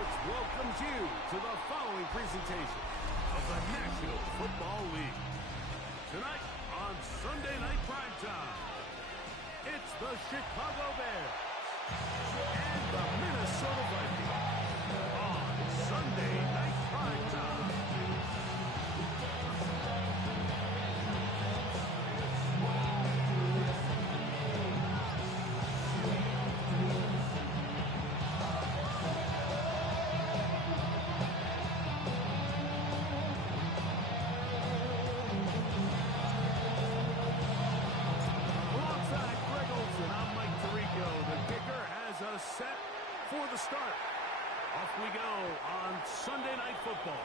Sports welcomes you to the following presentation of the National Football League. Tonight on Sunday Night Primetime, it's the Chicago Bears and the Minnesota Vikings on Sunday Night Primetime. Set for the start. Off we go on Sunday Night Football.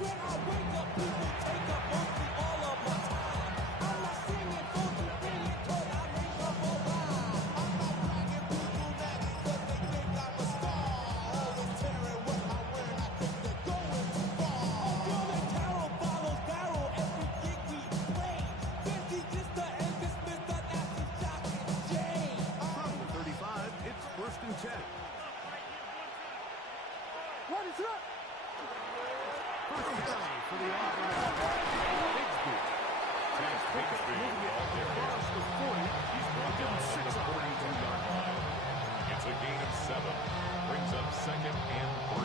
When I wake up, people take up mostly all of my time. I'm not singing for the brilliant toys, I make up a rhyme. I'm not bragging people that because they think I'm a star. Always tearing what I wear and I think they're going too far. I'm feeling Carol follows barrel every gig we play. Fancy just to end this Mr. Nasty Shocking Jay. It's 1st and 10. What is up? First down for the offense. Bigsby. Moving it across the 40. He's broken 6 on the 42-yard line. It's a gain of 7. Brings up 2nd and 3.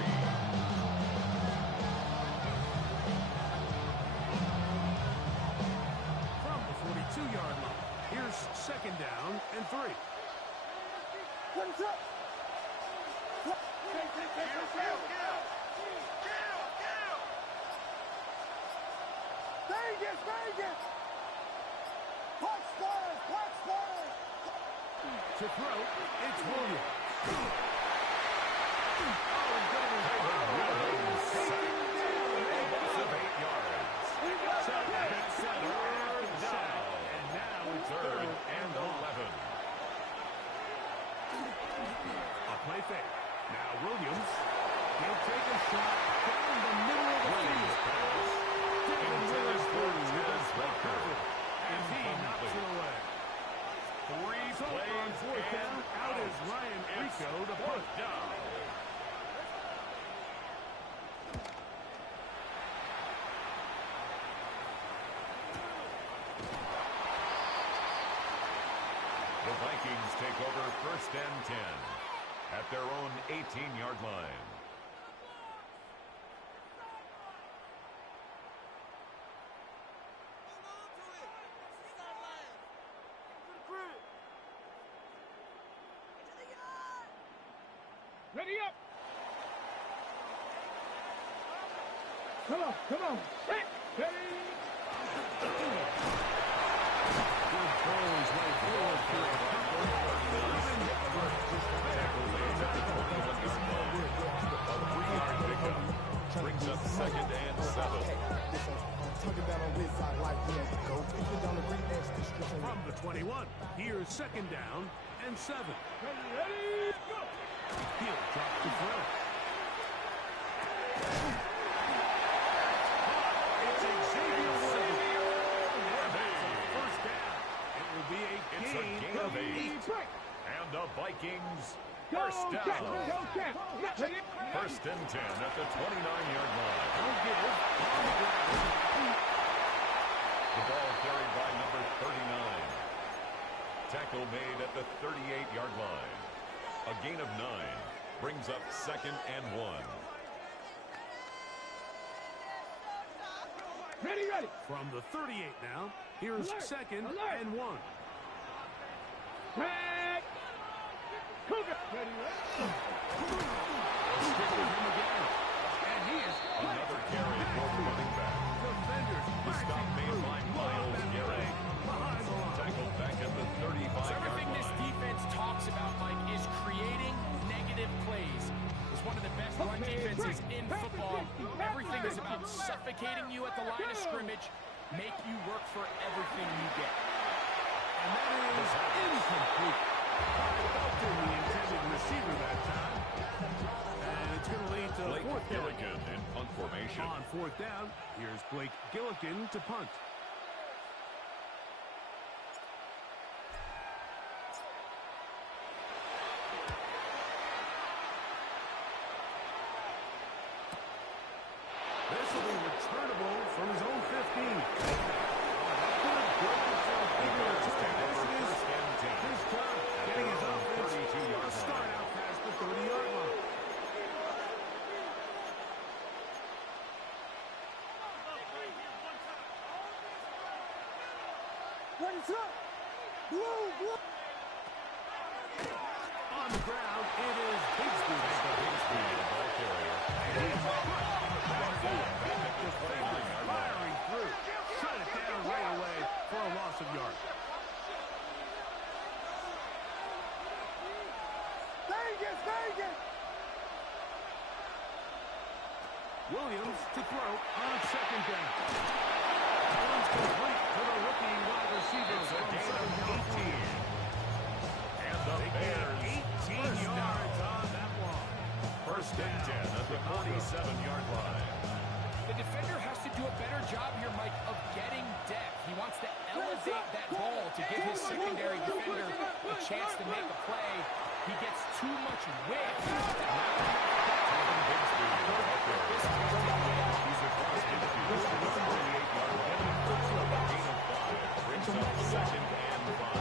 From the 42-yard line, here's 2nd down and 3. What is up? Vegas! Watch square! To throw, it's Williams. Loss of 8 yards. And now it's 3rd and 11. A play fake. Now Williams. He'll take a shot down the middle of the field. Intended for Dennis Baker. And he knocks it away. 3 So on plays 4th down, and out is Ryan Rico to punt. down. The Vikings take over 1st and 10 at their own 18-yard line. Ready up! Come on! Ready! Good throws way forward for a couple. A 3-yard pickup brings up 2nd and 7. From the 21, here's 2nd down and 7. Ready, go! He'll drop the throw. It's Xavier First down. It will be a gain of 8. And the Vikings first down. 1st and 10 at the 29-yard line. Don't give on the ground. The ball carried by number 39. Tackle made at the 38-yard line. A gain of 9 brings up 2nd and 1. Ready! From the 38 now, here's 2nd and 1. Red! Cougar! Ready! Stick with him again. And he is Another carry for the running back. Defenders. The stop made by Myles Garrett. Behind the line. Tackled back at the 35-yard line. Everything this defense talks about, Mike, is creating negative plays. It's one of the best run defenses in football. Everything is about suffocating you at the line of scrimmage, make you work for everything you get. And that is incomplete. Out to the intended receiver that time. And it's going to lead to Blake 4th down. Gilligan in punt formation. On 4th down, here's Blake Gilligan to punt. On the ground, it is Bigsby. Bigsby, the ball carrier. Defenders firing through. Shut it down right away for a loss of yards. Williams to throw on second down. Runs complete to the rookie wide receiver from Southern California. And the Bears 18 yards on that one. first and 10 at the 47-yard line. The defender has to do a better job here, Mike, of getting depth. He wants to elevate that ball to give his secondary defender a chance to make a play. He gets too much width. He's across midfield. This is the 38-yard line. Gain of 5. Brings up second and 5.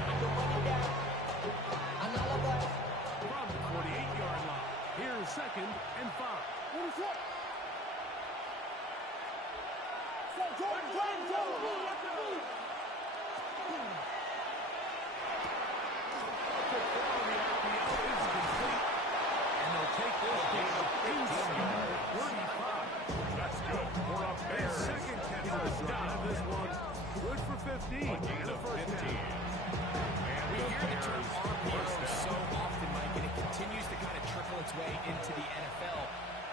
From the 48-yard line. Here's second and 5. Take this game inside 35. That's good for a Bears. Second catch of the drive. This one good for 15. A gain of 15. And We the hear the term Bears RPO first so down. often, Mike, and it continues to kind of trickle its way into the NFL.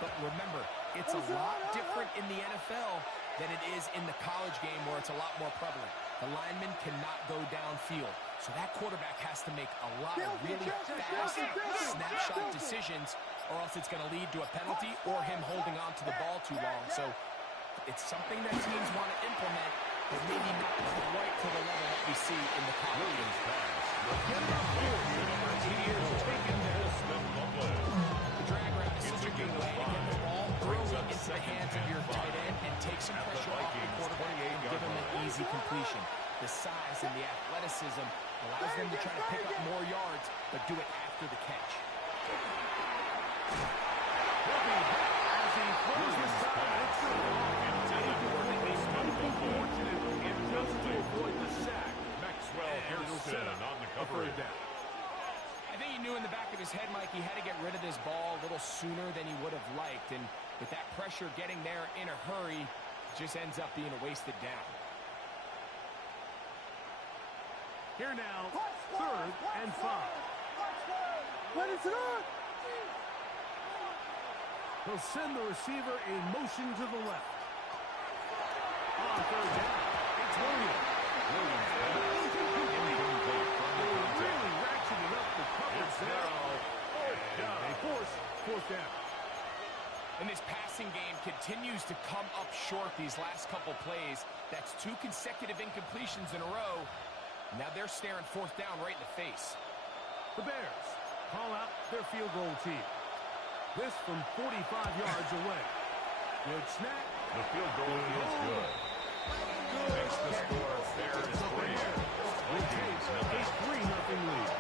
But remember, it's a lot different in the NFL than it is in the college game where it's a lot more prevalent. The lineman cannot go downfield. So that quarterback has to make a lot of really fast snapshot decisions, or else it's going to lead to a penalty or him holding on to the ball too long. So it's something that teams want to implement, but maybe not quite to the level that we see in the college. Williams pass. Get it up here. He is taken to Smith Lovely. The drag route is such a good way to get the ball early into the hands of your tight end and take some pressure off the quarterback and give him an easy completion. The size and the athleticism allows them to try to pick up more yards, but do it after the catch. As he throws this time, it's the ball. Intended for Smith Lovely. Fortunate just to avoid the sack. Maxwell Hairston on the coverage. I think he knew in the back of his head, Mike, he had to get rid of this ball a little sooner than he would have liked. And with that pressure getting there in a hurry, it just ends up being a wasted down. Here now, third and 5. He'll send the receiver in motion to the left. On third down, it's Williams. Really ratcheted up the coverage there. They force fourth down. And this passing game continues to come up short these last couple plays. That's 2 consecutive incompletions in a row. Now they're staring fourth down right in the face. The Bears call out their field goal team. This from 45 yards away. Good snap. The field goal is good. Makes the score fair as 3. Retains a 3-0 lead.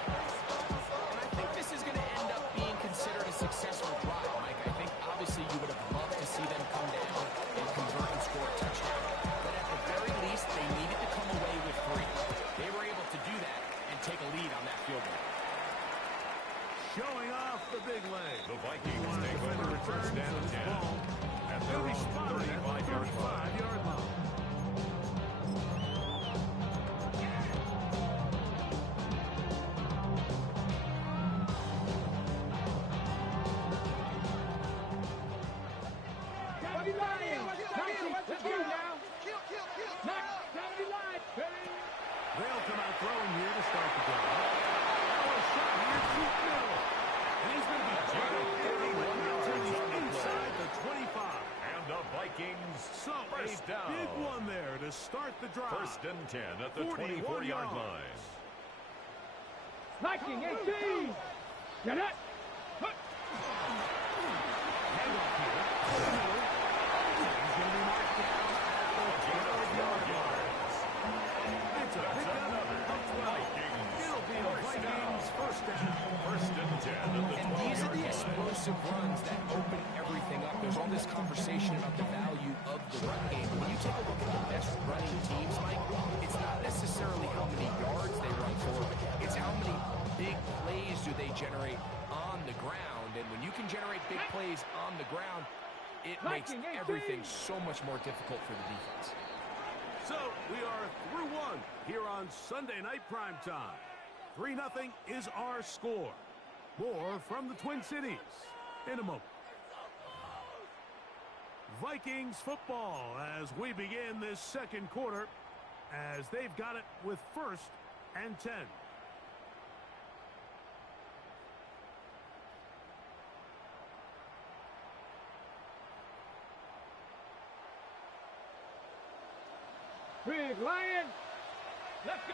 And I think this is going to end up being considered a successful drive, Mike. I think obviously you would have loved to see them come down and convert and score a touchdown. But at the very least, they needed to come away with 3. They were able to do that and take a lead on that field goal. Showing off the big leg. The Vikings take over first and 10 at their own 35-yard line. They'll come out throwing here to start the drive. Now a shot here deep middle. And he's going to be jammed until he's inside the 25. And the Vikings First first down. big one there to start the drive. First and 10 at the 41 24-yard yards. line. Viking 18. Get it. Handoff here. He's going to be marked down at the 12-yard line. It's a pickup of 12. It'll be a Vikings first down. First and 10 at the And these are 12-yard the line. explosive runs that open every everything up. There's all this conversation about the value of the run game. When you take a look at the best running teams, Mike, it's not necessarily how many yards they run for. It's how many big plays do they generate on the ground. And when you can generate big plays on the ground, it makes everything so much more difficult for the defense. So we are through one here on Sunday Night Primetime. 3-0 is our score. More from the Twin Cities in a moment. Vikings football as we begin this second quarter, as they've got it with 1st and 10. Big Lion. Let's go.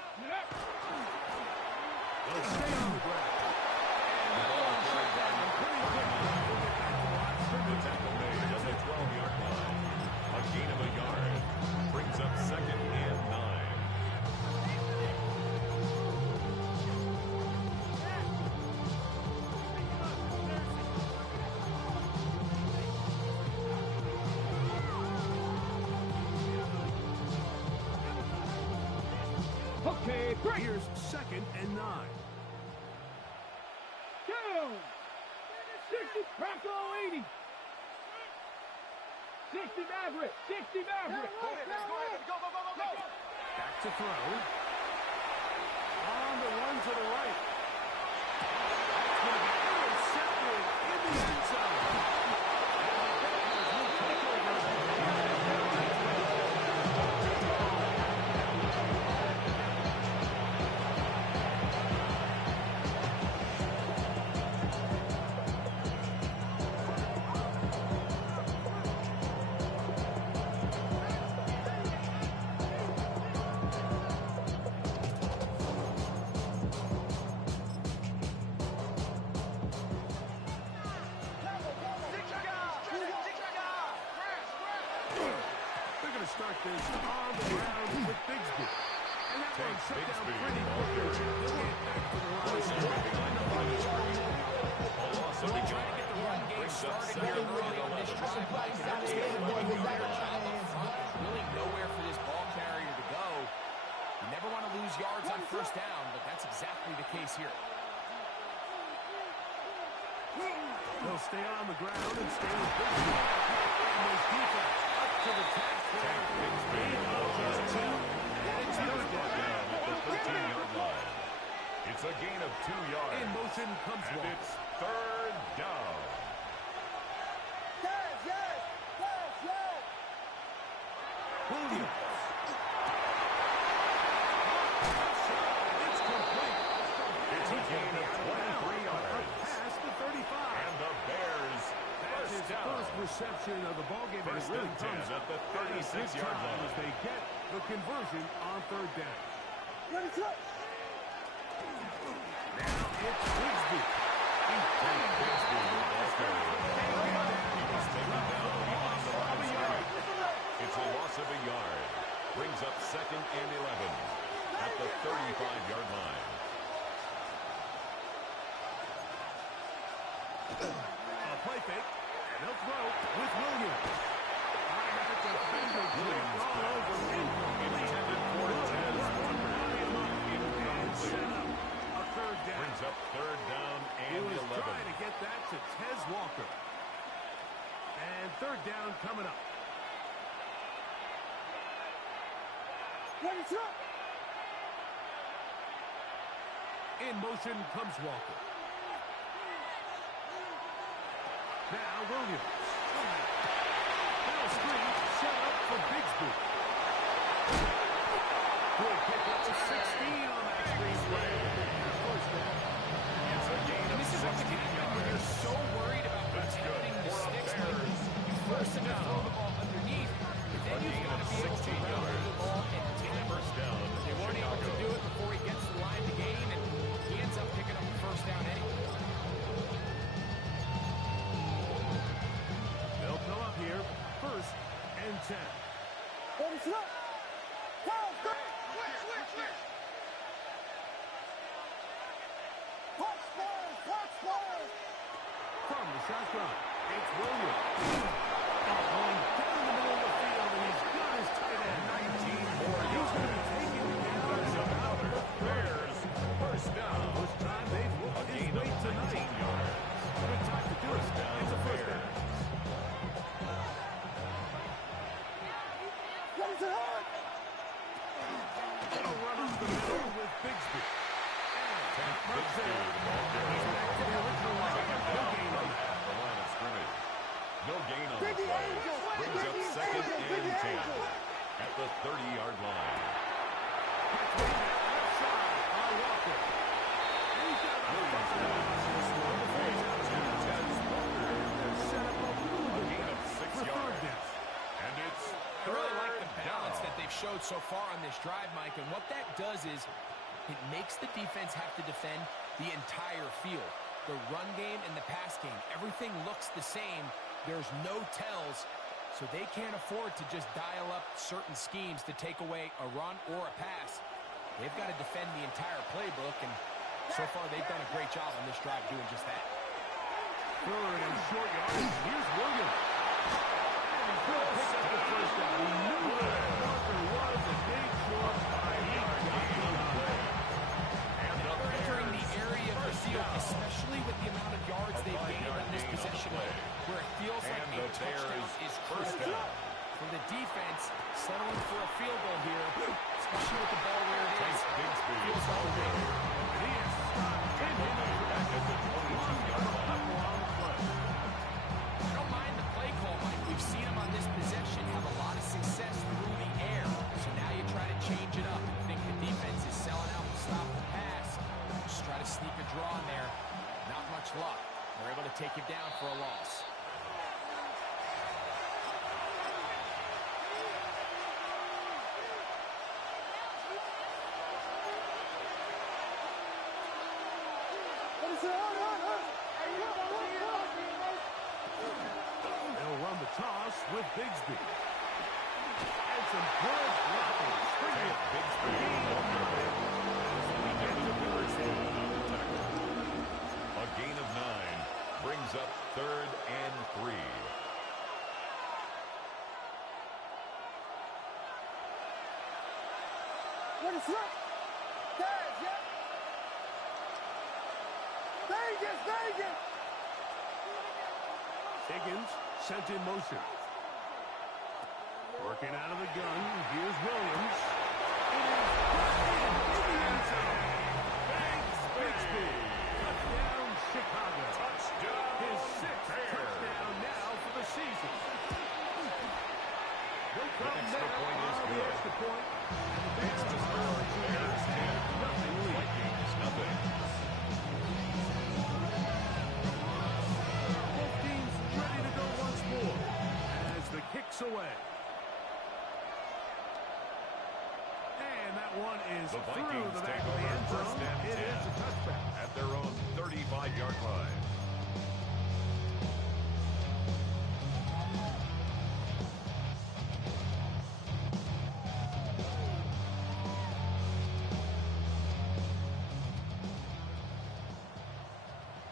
They'll stay on the ground. The tackle made at the 12-yard line. A gain of a yard. Brings up 2nd and 9. Okay, break. Here's 2nd and 9. Down. 60 Bronco 80. 60 Maverick. 60 Maverick. Go ahead. Go. Back to throw. On the run to the right. That's going to be intercepted in the end zone. Start this on the ground with Bigsby. And that one shut down pretty quickly. They'll get back to the line. A loss of a yard. Brings up 2nd and 11. Really nowhere for this ball carrier to go. You never want to lose yards on 1st down, but that's exactly the case here. They'll stay on the ground and stay with Bigsby. And this defense up to the task. It's 13-yard line. It's a gain of 2 yards. In motion comes and one. it's 3rd down. Williams. It's complete. It's a gain of 23 yards. Past the 35. And the Bears That's his first reception of the ballgame. And it First really and 10 comes at the at a big 36-yard time line. as they get the conversion on 3rd down. Now it's Bigsby. It's a loss of a yard. Brings up 2nd and 11 at the 35-yard line. A play fake, and they'll throw with Williams. Williams All over him. intended for Tez Walker. And set up a 3rd down. Brings up 3rd down He and was 11. trying to get that to Tez Walker. And 3rd down coming up. In motion comes Walker. Now Williams. Now screen set up for Bigsby. Good pick up to 16 on that screen play. First down. It's a gain of This is what can happen when you're so worried about protecting the sticks. You force them to throw the ball underneath, but then you've got to be able to run the ball and take it. First down. They weren't able to do it before he gets to the line to gain, and he ends up picking up the 1st down anyway. They'll come up here. 1st and 10. From the shotgun. It's Williams. Going down the middle of the field, and he's got his tight end. 19 more He's going to be taking it down at about the Bears first down. first time they've A looked his gain way of tonight. 19 yards. Good time to do it. First down, It's a first down. Bears. A run up the middle with Bigsby. Tank Bigsby, the ball carrier. He's back to the original line. Second No down gain on right that. at the line of scrimmage. No gain on the play. Brings up second and 10 at the 30-yard line. Left side by Walker. And he's got a Williams the They're set up a little A bit gain of better 6 for third yards. down. And it's I really like the third balance down. that they've showed so far on this drive, Mike. And what that does is it makes the defense have to defend the entire field. The run game and the pass game, everything looks the same. There's no tells, so they can't afford to just dial up certain schemes to take away a run or a pass. They've got to defend the entire playbook, and so far they've done a great job on this drive doing just that. Third and short yardage. Here's Williams. And he could have picked up the first down. He knew where that marker was and made sure he got the play. And the They're entering the Bears area of the first field, down. especially with the amount of yards A they've gained 5-yard on this gain on the possession, play. where it feels like And a the touchdown Bears is first crucial. down. For the defense, settling for a field goal here, especially with the ball where it Tank is, Bigsby feels like a win. And he is stopped 10 minutes back at the 22-yard line. I don't mind the play call, Mike. We've seen him on this possession have a lot of success through the air. So now you try to change it up. You think the defense is selling out to stop the pass. Just try to sneak a draw in there. Not much luck. They're able to take you down for a loss. They'll run the toss with Bigsby. And some good blocking. Bring it. Bigsby. A gain of 9 brings up third and 3. What is up? There's yeah. Vegas! Higgins sent in motion. Working out of the gun. Here's Williams. It is in the end zone. Bigsby. Touchdown, Chicago. Touchdown. His 6th Bears. touchdown now for the season. They'll come extra now point is on the good. extra point. And the Bears It's are on to a Bears 10-0 lead. Vikings nothing. Both teams ready to go once more as the kick's away. And that one is The through Vikings the back take of the over end first zone. and It 10 is a touchback. at their own 35-yard line.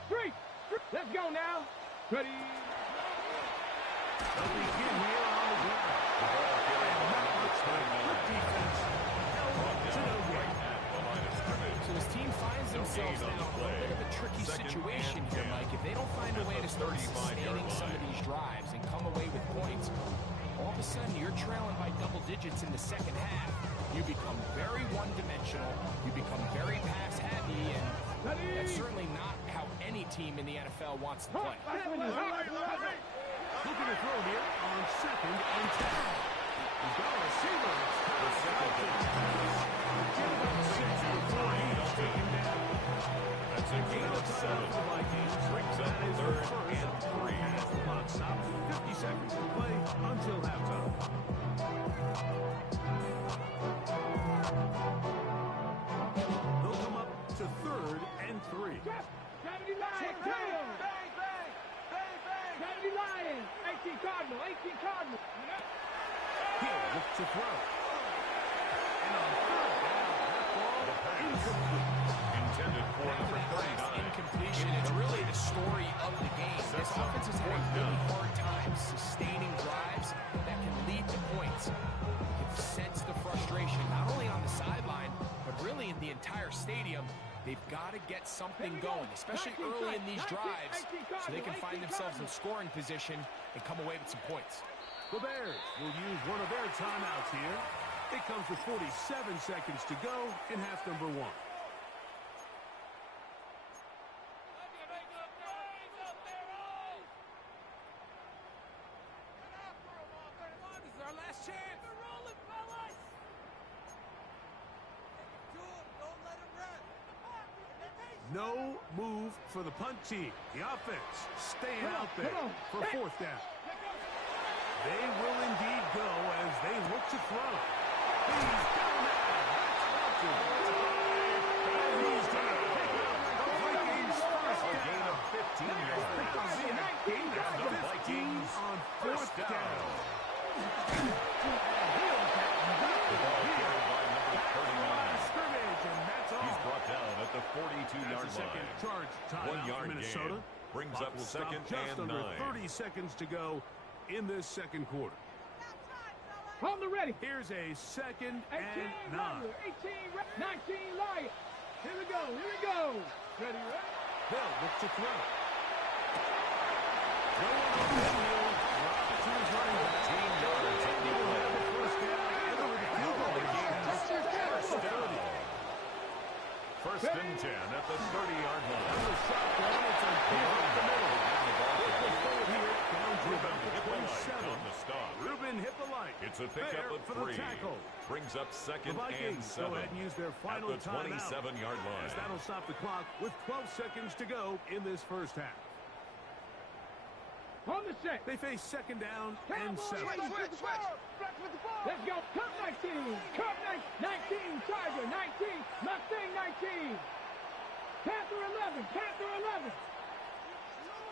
Three. Let's go now. Ready. They'll begin here on the ground. The ball carried by Not number much time. 29. Good defense. Brought To down no right gain. at the line of scrimmage. So his team finds No themselves gain on now the in a play. little bit of a tricky Second situation and here, 10 Mike. If they don't find a at way the to start 35-yard sustaining some of line. these drives and come away with points, all of a sudden you're trailing by double digits in the second half. You become very one-dimensional. You become very pass-heavy, and that's certainly not how any team in the NFL wants to play. Looking to throw here on 2nd and 10. He's got a receiver. The second and 10 about 6 before he take him down. That's a gain of 7. The Vikings Brings up that is the third first and 3. as the clock stops. 50 seconds to play until halftime. They'll come up to 3rd and 3. Trinity Lions. Trinity Lions. 18 Cardinal. 18 Cardinal. Hill looks to throw. And on 3rd down, that ball The pass. incomplete. Intended for After number that last 39. incompletion, it's really the story of the game. This offense has had a really hard time sustaining drives that can lead to points. You can sense the frustration, not only on the sideline, but really in the entire stadium. They've got to get something going, especially early in these drives, so they can find themselves in scoring position and come away with some points. The Bears will use one of their timeouts here. It comes with 47 seconds to go in half number 1. No move for the punt team. The offense staying out there for 4th down. They will indeed go as they look to throw. He's down there. And he's down. The Vikings first A gain down. of 15 yards. Gain of The 15 Vikings on 4th down. The ball carried by number 39. Scrimmage, and that's all. He's brought down at the 42-yard That's a second line. charge timeout 1 yard for Minnesota. gain. Brings Clock up will stop 2nd just and under 9. 30 seconds to go in this second quarter. On the ready. Here's a 2nd 18 and 9. Rattler, 19 Lion. Here we go. Ready. They'll look to throw. No one on the field. Drop it to his running back. 15 yards on the play. First down, and over the field goal. First down. First and 10 at the 30-yard line. That's a shotgun. It's a hit up the middle. Here, down to about the 27. On the stop. Ruben hit the light. It's a pickup There of for the 3. tackle. Brings up The 2nd and Vikings 7. go ahead and use their final at the timeout. 27-yard line. As that'll stop the clock with 12 seconds to go in this first half. On the set. They face 2nd down and 7. Switch. Let's go. Cup 19. Cup 19. Tiger 19. Mustang 19. Panther 11.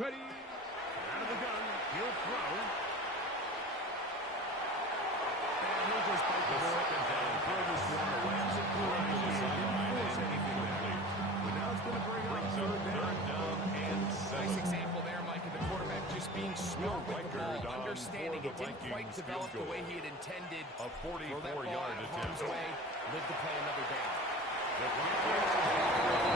Ready. Out of the gun. He'll throw. And he'll just bite the ball. Second down. Throw this one away. Run to the sideline Force and anything there. But now it's going to bring up Brings up 3rd down and 7. Nice example there, Mike, of the quarterback just being smart with the ball, record on understanding for it the didn't quite Vikings develop field the way goal. he had intended. A Throw that ball 44-yard out of harm's attempt. way, live to play another down. The Vikings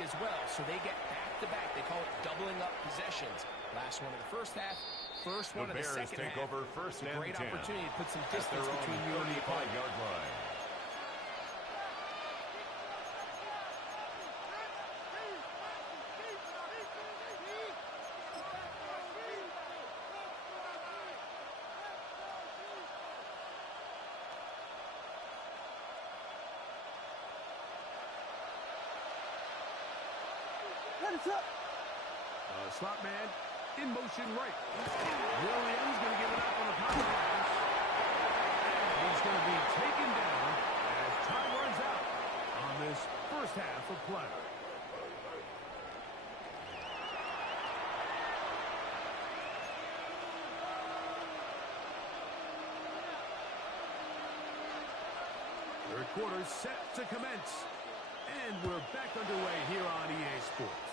As well, so they get back-to-back. They call it doubling up possessions. Last one of the first half, first one The of the Bears second take half. over 1st It's a and great 10 opportunity to put some at their distance own between you and the opponent. 35-yard line. Slot man in motion right. Williams going to give it up on the power pass. And he's going to be taken down as time runs out on this first half of play. Third quarter set to commence. And we're back underway here on EA Sports.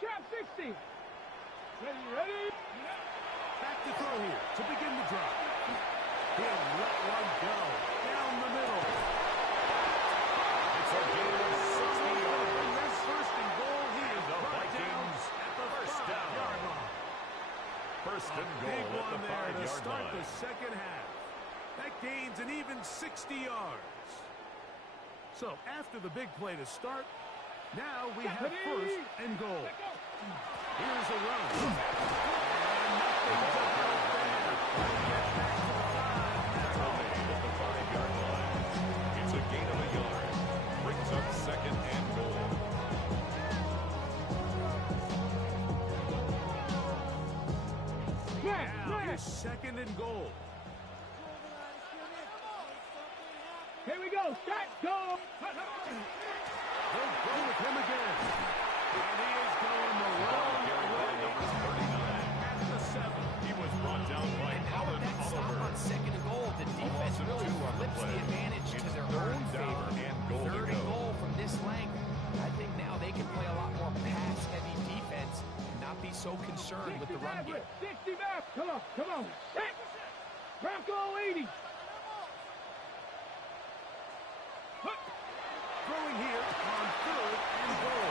Trap 60. Ready. Back to throw here to begin the drive. He'll let one go down the middle. It's a gain of 60 yards. And this first and goal, he is The brought down Vikings at the first down. 5-yard line. First and Big goal at one the there to 5-yard start line. the second half. That gains an even 60 yards. So after the big play to start, now we have first and goal. Here's a run. And nothing to help there. We'll get back to the 5. That's all. At the 5-yard line. It's a gain of a yard. Brings up 2nd and goal. Here we go. Start. Go. They'll go with him again. And he is going the wrong way. Number 39. At the 7. He was brought down by And now with that stop Oliver. on second and goal, the defense really flips the advantage to their own favor. And goal Third to and go. goal from this length. I think now they can play a lot more pass-heavy defense and not be so concerned with the run game. 60 back. Come on. Come on. Hit. Bronco 80. Throwing here on 3rd and goal.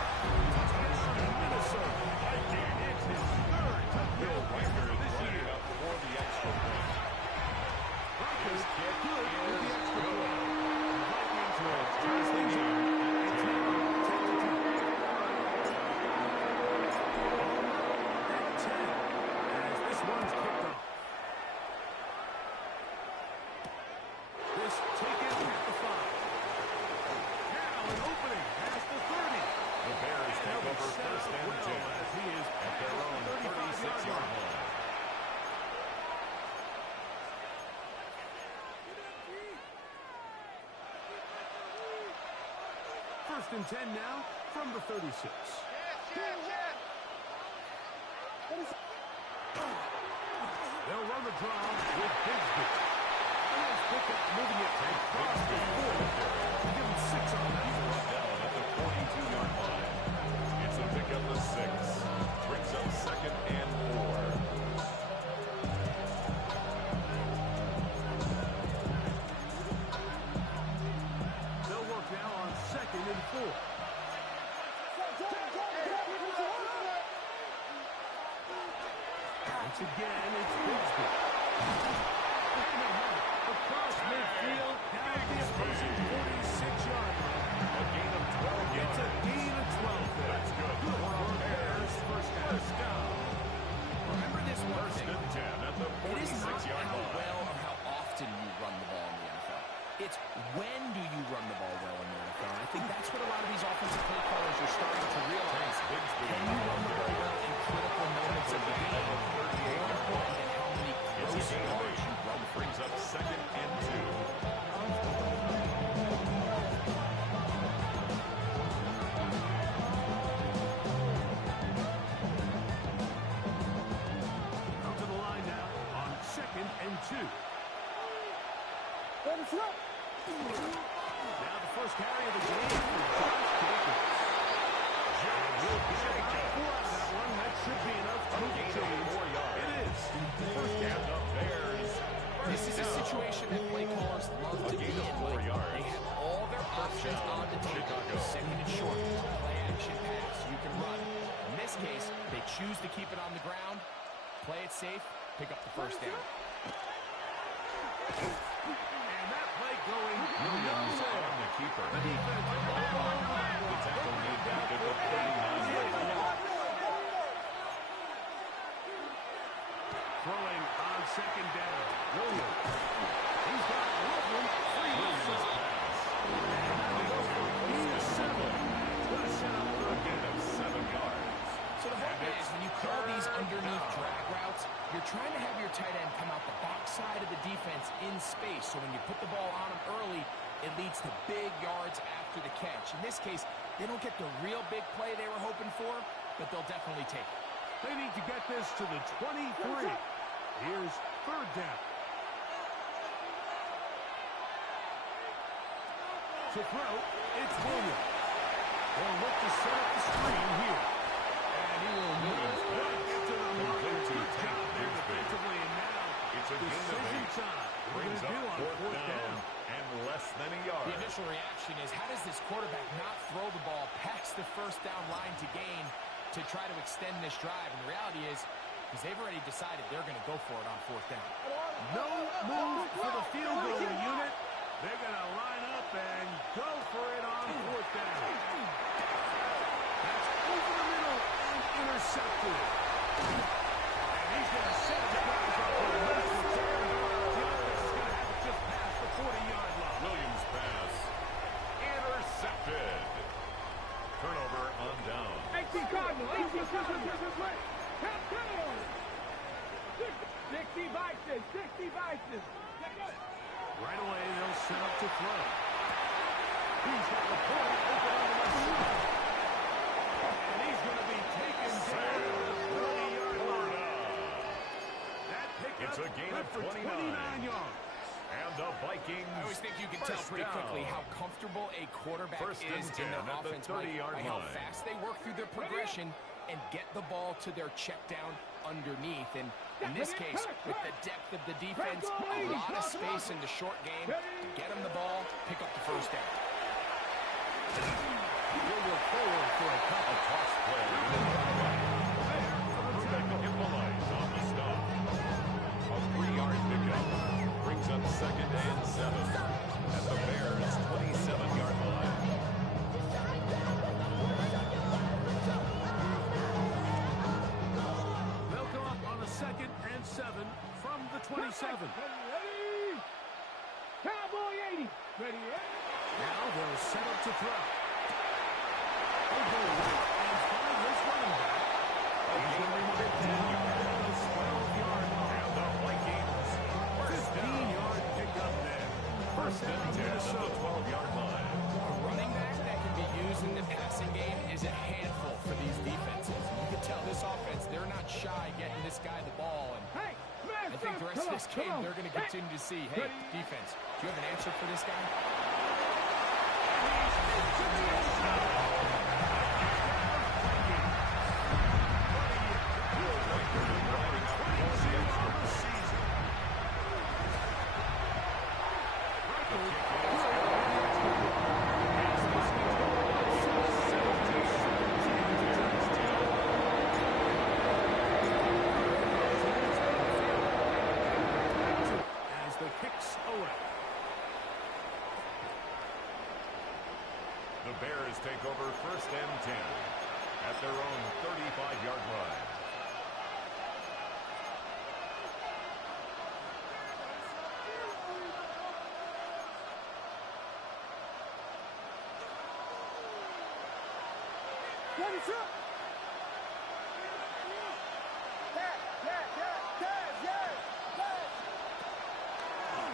Touchdown, Minnesota. It's his 3rd touchdown Vikings this lining year. up for the extra point. Broncos kick good with the is extra good. point. Vikings will tie things up at 10-10. At 10 as this one's kicked off. This taken at the 5. Now an opening past the 30. The Bears take over first and 10 as he is at their own 36-yard line. First and 10 now from the 36. They'll run the draw with Bigsby. A nice pickup, moving it across the 40. Give him 6 on that. Down at the 42-yard line. It's a pickup of 6. Brings up second and 4. They'll work now on 2nd and 4. Once again, it's Bigsby. Across midfield, down at the opposing 46-yard line. A gain of 12 It's a yards. gain of 12 there. That's good. Good for Bears. First down. Remember this one First thing. and 10 at the It is not 46-yard how line. well or how often you run the ball in the NFL. It's when do you run the ball well in the NFL. And I think that's what a lot of these offensive play callers are starting to realize. Can you run the ball well in critical moments of the game? More important than how many It's a gross gain of yards 8. you run. Brings up second and 2. Out to the line now on 2nd and 2. Now the first carry of the game for Josh Jacobs. And he'll get about 4 out of that one. That should be enough to move the Gain of chains. 4 yards. It is. First And down. the Bears. This is a situation that play callers love to be gain of in. 4 Like, yards. they have all their options down, on the table. Chicago. Second and short, play action pass, you can run. In this case, they choose to keep it on the ground, play it safe, pick up the first down. And that play going Williams nowhere. on the keeper. The defense The tackle made back at the 39-yard line. throwing on 2nd down. Williams. He's got Williams. Free Williams pass. He's 7. Gonna set up for A a gain gain. of 7 yards. So the hope is when you call these underneath drag routes, you're trying to have your tight end come out the backside of the defense in space. So when you put the ball on him early, it leads to big yards after the catch. In this case, they don't get the real big play they were hoping for, but they'll definitely take it. They need to get this to the 23. Here's 3rd down. To throw, it's Williams. They'll look to set up the screen here. And he will move right into the marker. Good job there defensively, and now It's a gain of decision 8. time. What are Brings they up going to do on 4th 4th down and less than a yard. The initial reaction is, how does this quarterback not throw the ball past the first down line to gain to try to extend this drive? And the reality is, because they've already decided they're going to go for it on 4th down. No move for the field goal unit. They're going to line up and go for it on 4th down. That's over the middle and intercepted. And he's going to set the guys up for a nice return. Giannis is going to have it just past the 40-yard line. Williams pass. Intercepted. Turnover on down. 18 Cardinal. 18 Cardinal. Touchdown. 60 devices. Right away, they'll set up to throw. He's got the point open on the left side. And he's going to be taken down to the 30-yard line. That pickup It's a gain of for 29 yards. And the Vikings. I always think you can tell pretty quickly how comfortable a quarterback First and is 10 in their at the offense, Mike, 30-yard by how line. fast they work through their progression and get the ball to their check down underneath. And in this case, with the depth of the defense, a lot of space in the short game, get them the ball, pick up the first down. He'll work forward for a couple. Toss play. Rebecca Impolite on the stop. A 3-yard pickup brings up 2nd and 7 at the Bears' 27-yard line. They'll come up on a 2nd and 7 from the 27. Ready? Cowboy 80. Ready? Now they'll set up to throw. They'll go right and find this running back. He's going to be marked down at the 12-yard line. And the Vikings 15-yard pickup there. first and 10 at the 12-yard line. A running back that can be used in the passing game is a handful for these defenses. You can tell this offense, they're not shy getting this guy the ball. And Hey, I think the rest of this game, they're going to continue to see, hey, defense, do you have an answer for this guy? As the kicks away. The Bears take over 1st and 10 at their own 35-yard line.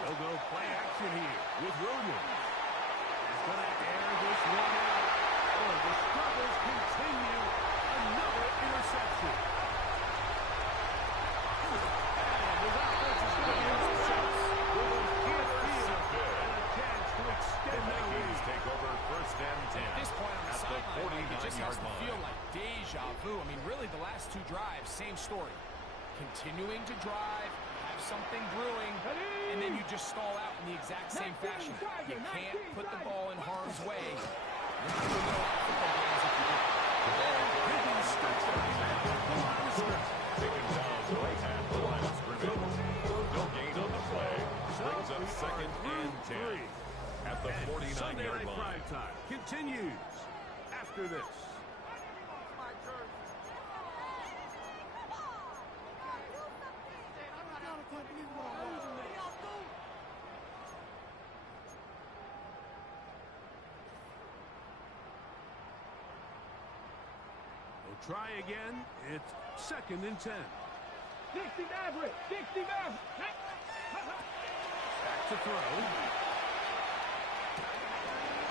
They'll go play action here with Williams. He's going to air this one out. Oh, the struggles continue. Another interception. And his offense is going to intercept with a good field and a chance to extend The their Vikings lead. take over 1st and 10 At this point on the at the sideline, it just has 49-yard to feel line. like deja vu. I mean, really, the last 2 drives, same story. Continuing to drive, have something brewing, and then you just stall out in the exact same fashion. You can't put the ball in harm's way. You're not doing a lot of football games if you do. Higgins starts to back at the line of scrimmage. Taken down right at the line of scrimmage. No gain on the play. Brings up 2nd and 10 at the And Sunday 49-yard Night line. Prime Time continues after this. They'll try again. It's 2nd and 10. 60 Maverick. 60 Maverick. Back to throw.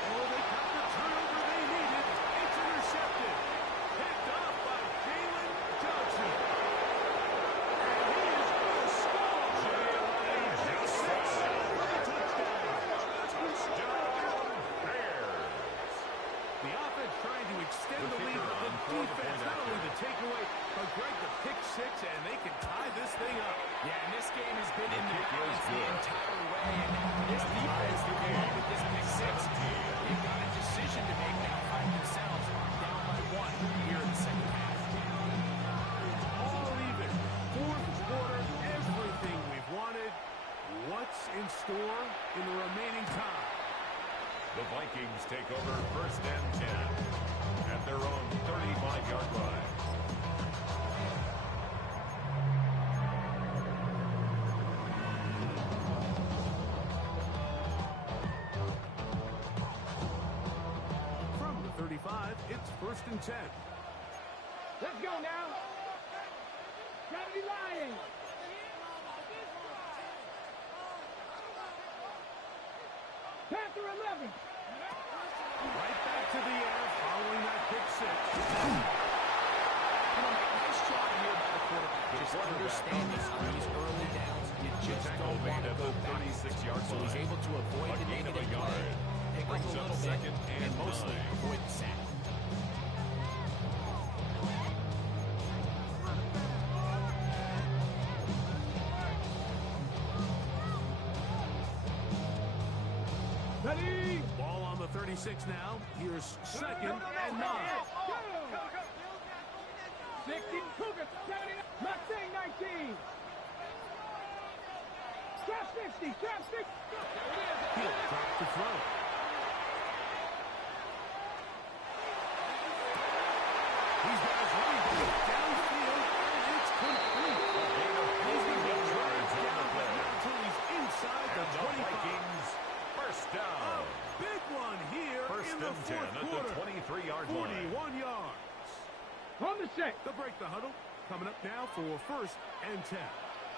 Oh, they got the turnover they needed. It's intercepted. Picked up by Jalen Johnson. And he is going to score. And just six for the touchdown. Touchdown, Bears. The offense trying to extend the lead, kicker but the on for the defense point not only after. the takeaway, but Greg, the pick 6, and they can tie this thing up. Yeah, and this game has been in the kick is balance the good. entire way. And this defense, the game with this pick 6, they've got a decision to make now, find themselves down by 1 here in the second half. All even. Fourth quarter, everything we've wanted. What's in store in the remaining time? The Vikings take over 1st and 10 at their own 35-yard line. From the 35, it's 1st and 10. Let's go now. Gotta be lying. Panther 11. Right back to the air following that pick six. Nice job here by the quarterback. Just understanding on these early downs, you just don't want to go back. 36-yard So he's able to avoid the gain of a negative yard. play, pick up a Brings up little bit, second and mostly 9. avoid the sack. Ready? Ball on the 36 now. Here's second and 9. Go. 16 Cougars. 70. Mustang 19. Trap 60. Trap 60. He'll drop the throw. He's got his running back downfield, and it's complete. He's going to be dragged down, but not until he's inside the 25. Vikings first down. Big one here First in the and 10 fourth at the quarter. 23-yard line. 41 yards. On the set. The break the huddle. Coming up now for first and 10.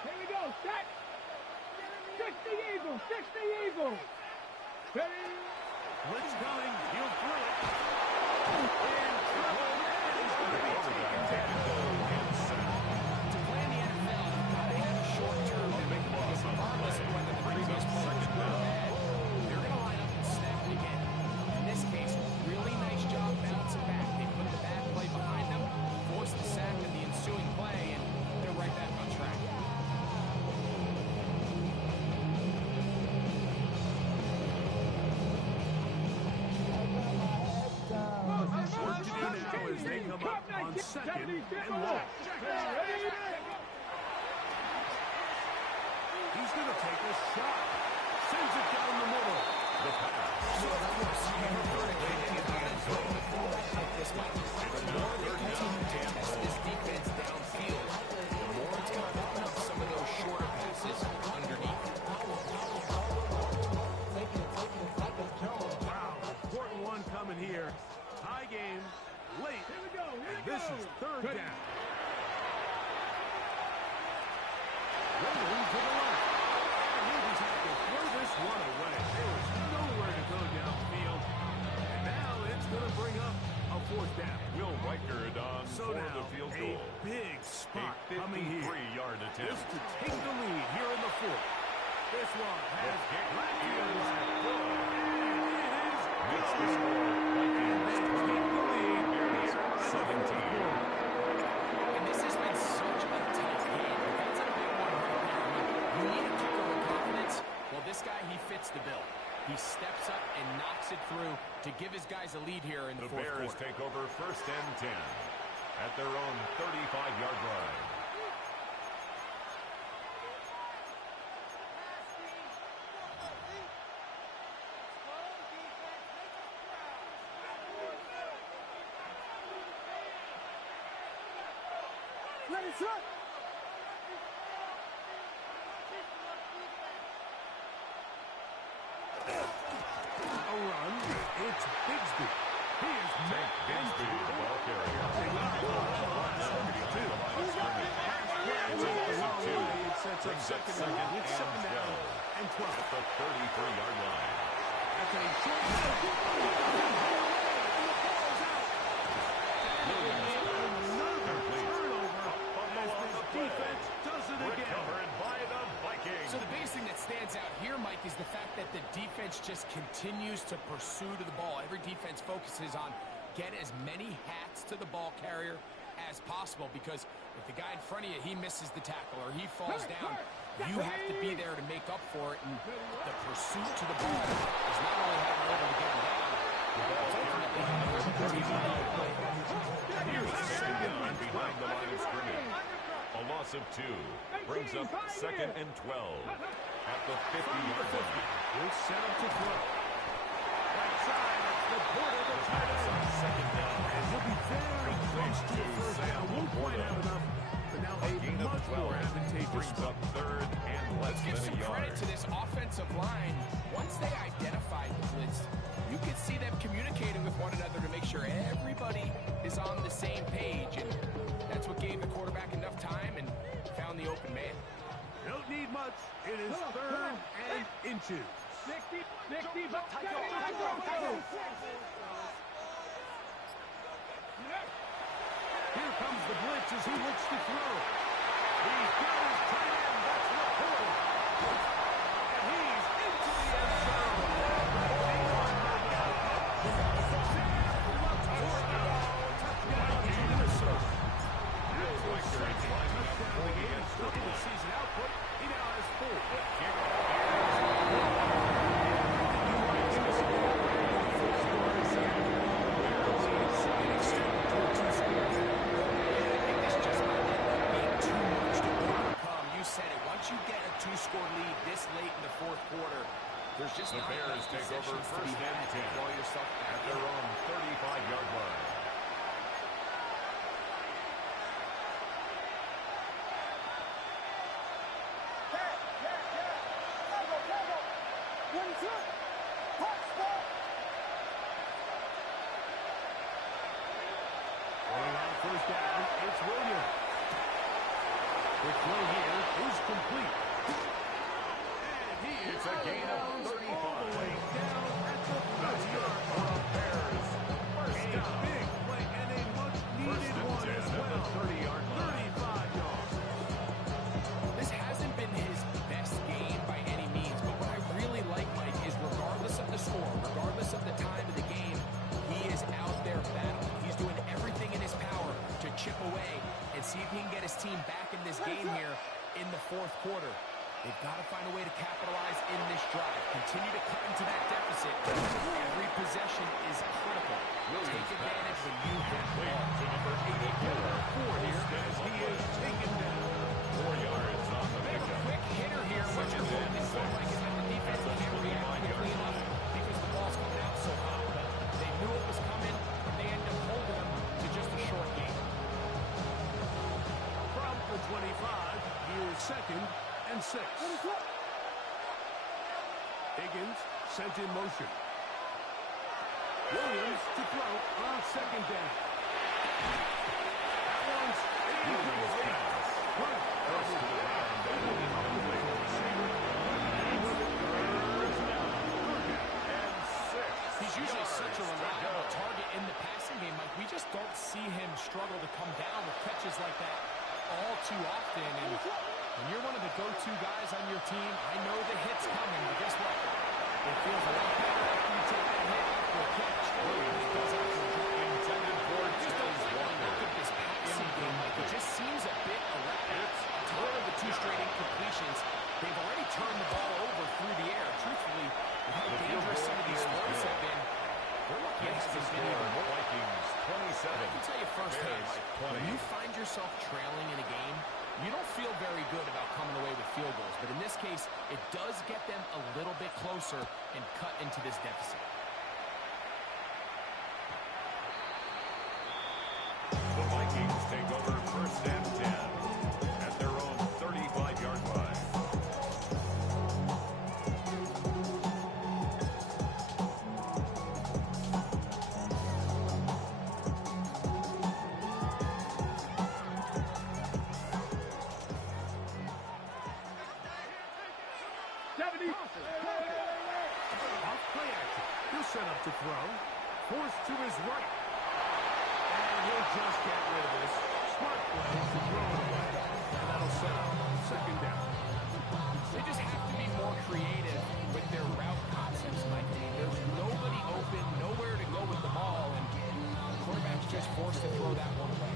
Here we go. Set. 60 Eagles. 60 Eagles. Ready? Blitz coming. He'll throw it. In trouble. And he's going to be taken down. To play in the NFL, you've got to have short-term memory, because regardless of whether the previous play was good or bad, they're going to line up and snap it again. In this case, really nice job bouncing back. They put the bad play behind them, forced the sack in the ensuing play, and they're right back on track. Work to do now as they come up on second and long. He's going to take a shot. Sends it down the middle. The pass. So, of course, you can refer to getting in the end zone. Like this, Mike. The more they continue to test this defense downfield, the more it's going to open up some of those shorter passes underneath. Wow, important one coming here. High game, late. Here we go. And this is third down. Rolling to the left. And he just had to throw this one away. There was nowhere to go downfield. And now it's going to bring up a fourth down. Will Riker on So for now, the field a goal. big spot A coming here. 53-yard attempt. Just to take the lead here in the fourth. This one The has kick plenty of is legs. good. And it is Makes the good. score. And they Vikings take the lead here in the 17. fourth. And this has been such a tight game. That's a big one right there. I mean, you need a kicker with confidence. Well, this guy, he fits the bill. He steps up and knocks it through to give his guys a lead here in the The fourth Bears quarter. take over first and 10 at their own 35-yard line. Ready, set. A run. It's Bigsby. He is met and Bigsby, the ball carrier. It's a loss of 2. It sets up Brings up second second and and second down 12. and 12. At the 33-yard line. That's a short defense does it again. Recovered by the Vikings. So the biggest thing that stands out here, Mike, is the fact that the defense just continues to pursue to the ball. Every defense focuses on get as many hats to the ball carrier as possible, because if the guy in front of you, he misses the tackle or he falls down, you have to be there to make up for it. And the pursuit to the ball is not only having over to get him down, it's ultimately Here's second and behind the line of scrimmage. A loss of 2 brings up second and 12 at the 50-yard line. He'll set up to throw. Right side, it's the Porter, the tight end. Second down. And he'll be very close to a first down. Won't quite have enough, but now a Gain of much 12 more advantageous brings up third and less Let's give than some a credit yard. to this offensive line. Once they identified the blitz, you could see them communicating with one another to make sure everybody is on the same page. And that's what gave the quarterback enough time and found the open man. Don't need much. It is third and inches. Here comes the blitz as he looks to throw. He's got his tight end. That's Laporta. And he's into the end zone. Touchdown, Minnesota. Looks like they're climbing up for the extra point. Season output, he now has 4. You said it. Once you get a two-score lead this late in the fourth quarter, there's just The not Bears enough take over possessions to first be and had to 10 blow yourself back at their own 35-yard line. Going on first down, it's Williams. The throw here is complete. And he It's a gain of 35. all the way down at the 30-yard line. Bears. First A down. big play and a much-needed First and one 10 as at the well. 30-yard line. 35 yards. This hasn't been his best game by any means, but what I really like, Mike, is regardless of the score, regardless of the time of the game, he is out there battling. He's doing everything in his power to chip away and see if he can get his team back in this game here in the fourth quarter. They've got to find a way to capitalize in this drive. Continue to cut into that deficit. Every possession is critical. Take advantage when you have the ball. To number 84. Here as he is taken down. 4 yards on the Bit of a pickup. quick hitter here. What you're hoping for, Mike, is that the defense can't react quickly enough because the ball's coming out so hot. But they knew it was coming, and they ended up holding them to just a short game. From the 25, here's 2nd and 6. Higgins sent in motion. Williams to throw on 2nd down. That one's incomplete. First to the ground and incomplete. First down. And 6. He's usually such a yards to reliable go. target in the passing game, Mike. We just don't see him struggle to come down with catches like that all too often. And when you're one of the go-to guys on your team, I know the hit's coming, but guess what? It feels a lot better after you take that hit after a catch. Williams goes out for a drop intended for Just don't James like when I Walker. look at this passing game, Mike. It just seems a bit erratic. On top of the two straight incompletions, they've already turned the ball over through the air. Truthfully, with how The field dangerous goal some of these is throws good. have been, they're lucky it Makes the hasn't been even score more. Vikings I 27. can tell you firsthand, Bears Mike, when 20. you find yourself trailing in a game, you don't feel very good about coming away with field goals. But in this case, it does get them a little bit closer and cut into this deficit. The Vikings take over first and 10 at their own 35-yard line. Off play action. He'll set up to throw. Forced to his right. And he'll just get rid of this. Smart play to throw it away. And that'll set up 2nd down. They just have to be more creative with their route concepts, Mike. I mean, there's nobody open, nowhere to go with the ball, and the quarterback's just forced to throw that one away.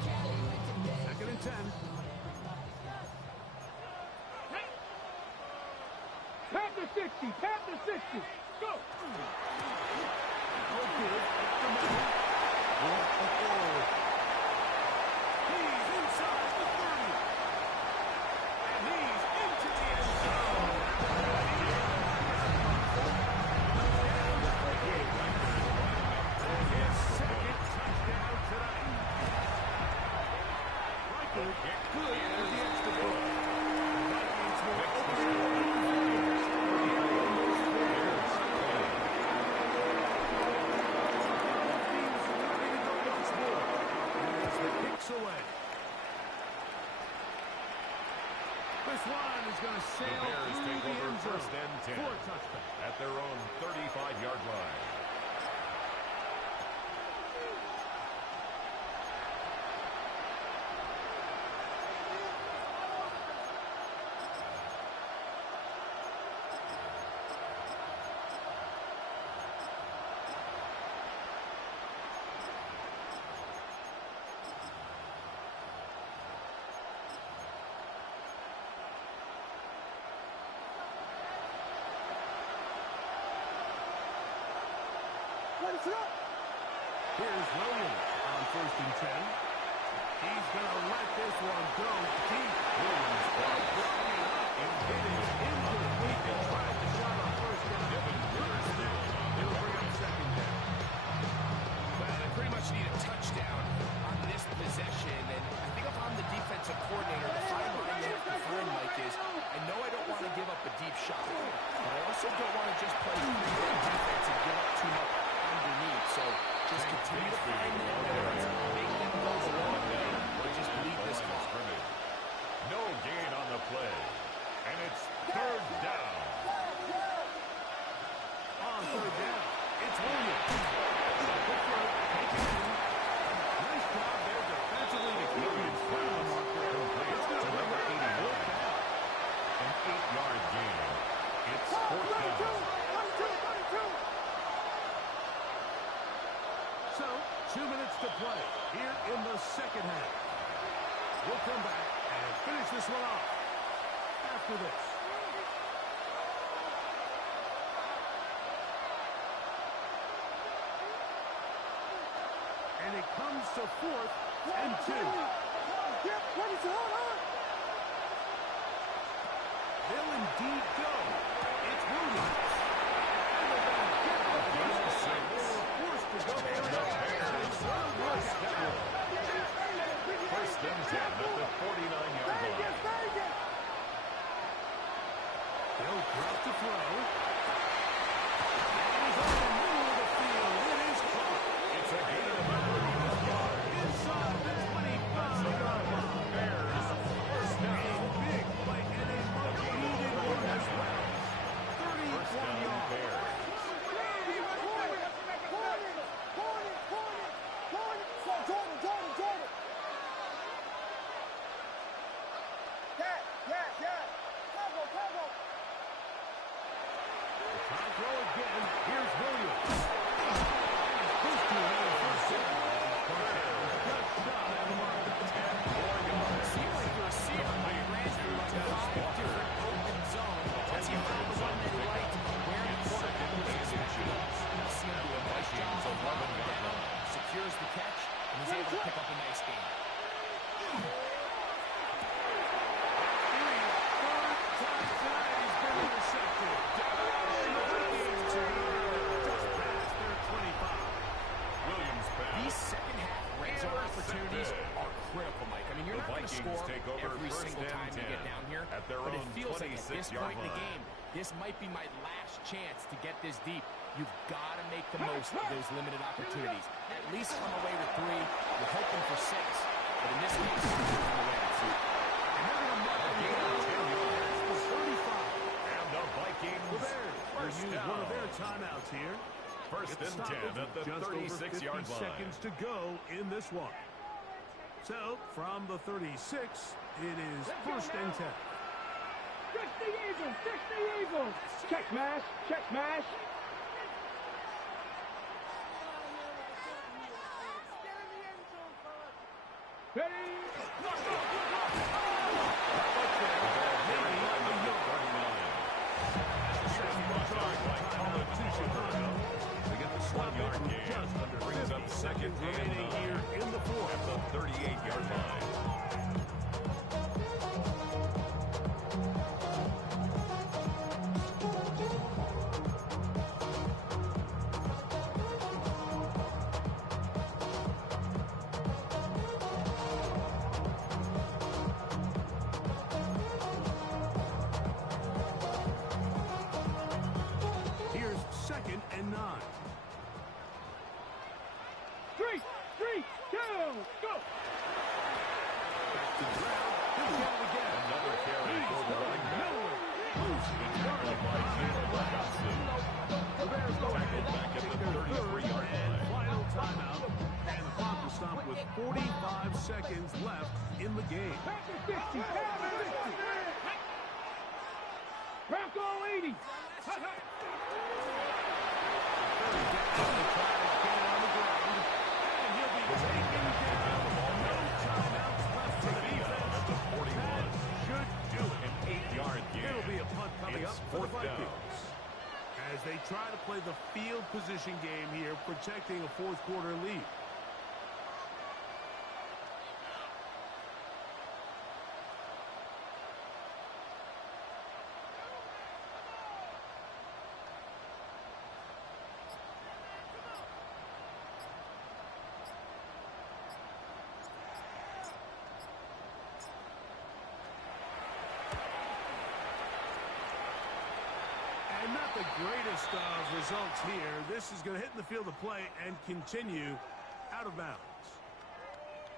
2nd and 10. Panther 60, Panther 60. Go. No good. Up the middle. Left the forward. He's inside the 30. And he's into the end zone. And his 2nd touchdown tonight. Reichel get good with the extra point. The Vikings will open it up. This one is going to The sail Bears through take the over end zone first and 10 for a touchdown. at their own 35-yard line. Here's Williams on first and 10. He's going to let this one go deep. Williams and it is incomplete. They tried the shot on first down. It'll bring up second down. Well, they pretty much need a touchdown on this possession, and I think if I'm the defensive coordinator, the fine line you have to find, Mike, is I know I don't want to give up a deep shot, but I also don't want to just play three-man defense and give up too much underneath. So just continue to find them yards, make them go the long way, or just bleed this clock. No gain on the play, and it's third down. On third down, it's Williams. Good throw, take it in. Nice job there defensively to keep it in front of the marker. It's going to bring up 81. An 8-yard gain. It's fourth down. So, 2 minutes to play here in the second half. We'll come back and finish this one off after this. And it comes to 4th and 2. They'll indeed go. It's Williams. And they're going to get the first. They were forced to go for it. First and 10 at the 49-yard line. They'll drop to throw. And he's on the middle of the field. It is caught. It's a gain of about 30 yards. Inside the 25-yard line. Bears first down. A big play and a much-needed one as well. 31 First down, yards. Bears. Trying to throw again. Here's Williams. Close to another first down. Good shot out of the mark. 10 more yards. Seemed like the receiver might ran through like 5 different open zones. Once he found the one that he liked, where the quarterback was expecting. See him do a nice job of running down, secures the catch, and he's able to pick up a nice gain. These second-half red zone opportunities are critical, Mike. I mean, you're The not going to Vikings score take over every first single and time you 10 get down here, at their but it own feels like at this 26-yard point in the line. game, this might be my last chance to get this deep. You've got to make the most of those limited opportunities. At least come away with 3. You're hoping for 6, but in this case, you're come away with 2. And they're going to mark the Gain of 10 yards. 35. And the Vikings The Bears will first use down. one of their timeouts here. First It's and 10 at the just over 36-yard 50 line. seconds to go in this one. So, from the 36, it is first and 10. 60 Eagles, 60 Eagles. Check smash, check smash. Ready? They get the stop 1-yard it gain. just under Brings up 50 second seconds and remaining 9 here in the fourth. at the 38-yard line. Here's second and 9. 3, 2, go. seconds left in the game. Back to 50. Back to 50. Bronco 80. As they try to play the field position game here, protecting a fourth quarter lead. And not the greatest of results here. This is going to hit in the field of play and continue out of bounds.